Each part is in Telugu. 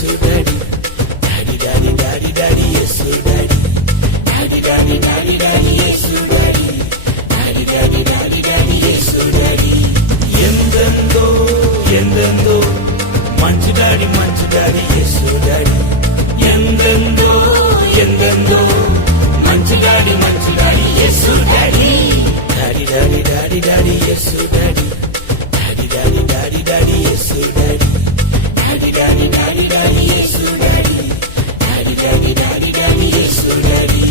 daddy. Daddy, daddy, daddy, daddy, yes, daddy. Daddy, daddy, daddy, daddy, yes, daddy. Daddy, daddy, daddy, daddy, yes, daddy. ఎందెందో ఎందెందో మంచి డాడీ yes, daddy. ఎందెందో ఎందెందో మంచి daddy yes, daddy. Daddy, daddy, daddy, daddy, yes, daddy. Daddy, daddy, daddy, daddy, yes, daddy. Daddy, daddy, daddy, daddy, yes, daddy. Daddy, daddy, daddy, daddy, yes, daddy.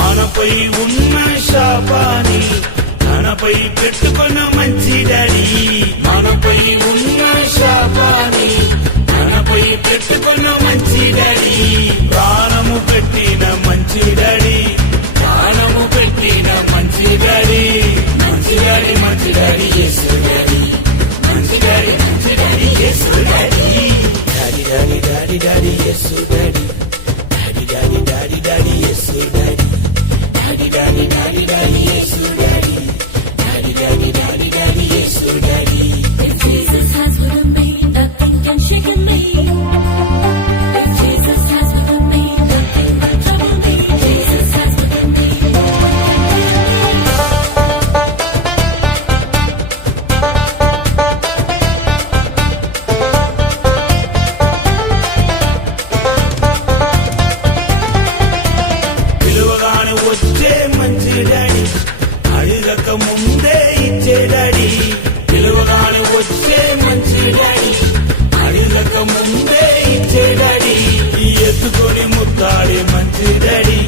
మనపై ఉన్న శాపాన్ని తనపై పెట్టుకున్న మంచి డాడీ. మనపై ఉన్న శాపాన్ని తనపై పెట్టుకున్న మంచి డాడీ. ప్రాణము పెట్టిన మంచి డాడీ. ప్రాణము పెట్టిన మంచి డాడీ. మంచి డాడీ మంచి డాడీ యేసు డాడీ. మంచి daddy Yesu daddy. Daddy daddy daddy daddy Yesu daddy. Daddy daddy daddy daddy Yesu daddy. Daddy, daddy, daddy, daddy, yes, daddy. Daddy, daddy, daddy, daddy, yes, daddy. If Jesus has with me, nothing can shake me. If Jesus has with me, nothing can trouble me. Jesus has with me. పిలువగానే వచ్చే మంచి డాడీ. అడగక ముందే ఇచ్చే డాడీ. పిలువగానే వచ్చే మంచి డాడీ. అడగక ముందే ఇచ్చే డాడీ. ఎత్తుకొని ముద్దాడే మంచి డాడీ.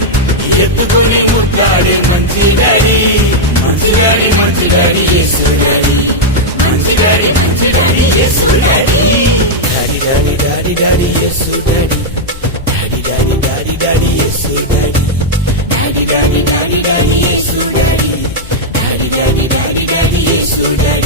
ఎత్తుకొని ముద్దాడే మంచి డాడీ. మంచి డాడీ మంచి డాడీ యేసు డాడీ. మంచి daddy Yesu daddy. Daddy daddy daddy daddy Yesu daddy. Daddy daddy daddy daddy Yesu daddy. Daddy, daddy, daddy, daddy, yes, daddy. Daddy, daddy, daddy, daddy, yes, daddy.